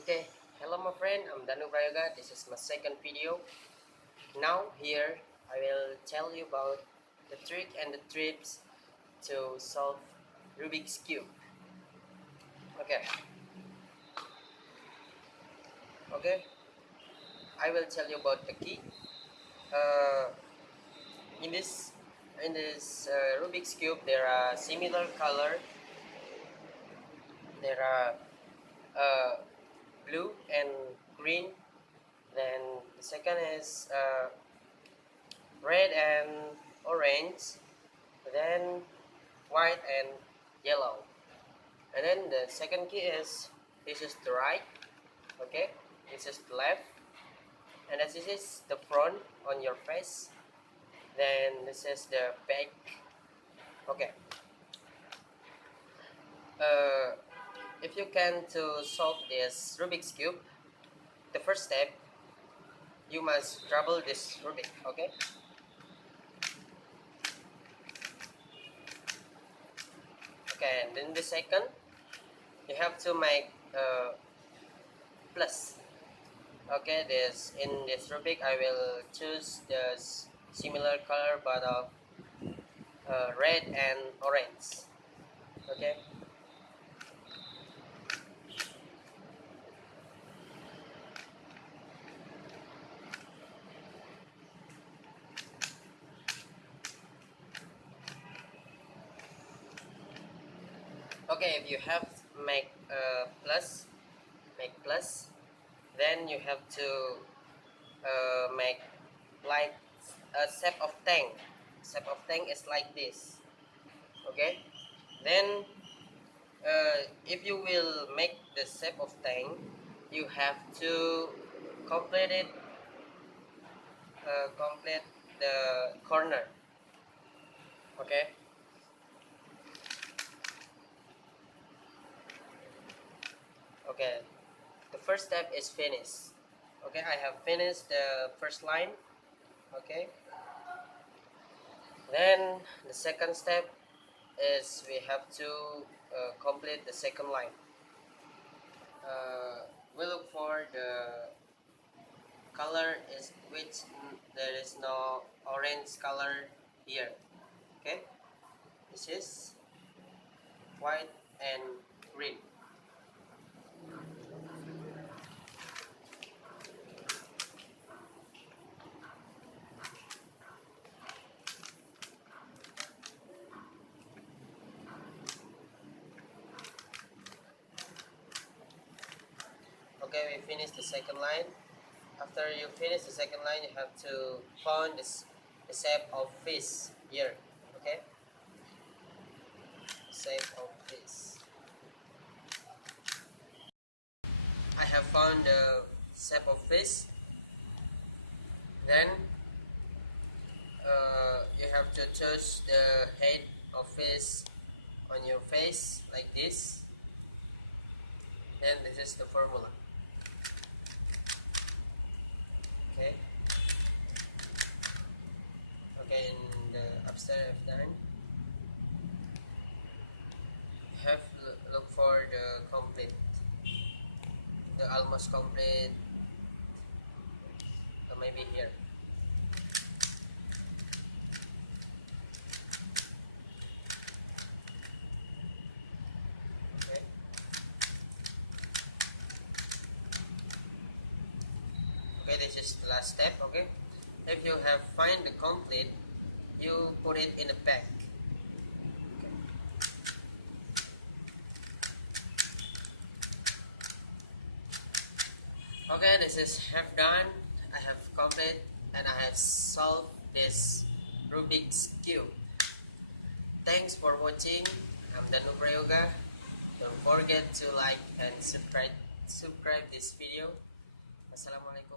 Okay, hello my friend, I'm Danu Prayoga. This is my second video. Now here I will tell you about the trick and the tips to solve Rubik's Cube. Okay, okay, I will tell you about the key. Uh, in this Rubik's Cube there are similar color. There are blue and green. Then the second is red and orange, then white and yellow, and then the second key is this is the right, okay, this is the left, and this is the front on your face, then this is the back. Okay, uh, if you can to solve this Rubik's Cube, the first step you must trouble this Rubik. Okay, okay, and then the second you have to make plus. Okay, in this Rubik I will choose the similar color but of red and orange. Okay, okay, if you have make plus, then you have to make like a shape of tank. Shape of tank is like this. Okay, then if you will make the shape of tank, you have to complete it, complete the corner. Okay, okay, the first step is finish. Okay, I have finished the first line. Okay, then the second step is we have to complete the second line. We look for the color is which there is no orange color here. Okay, this is white and green. Okay, we finish the second line. After you finish the second line, you have to find the shape of fish here. Okay, shape of fish. I have found the shape of fish. Then you have to choose the head of fish on your face like this. And this is the formula. Okay. Okay, in the upstairs I've done. Have look for the complete, the almost complete, maybe here. Okay. Okay, this is the last step. Okay, if you have find the complete, you put it in the bag. Okay, this is half done. I have completed and I have solved this Rubik's Cube. Thanks for watching. I'm Danu Prayoga. Don't forget to like and subscribe this video. Assalamualaikum.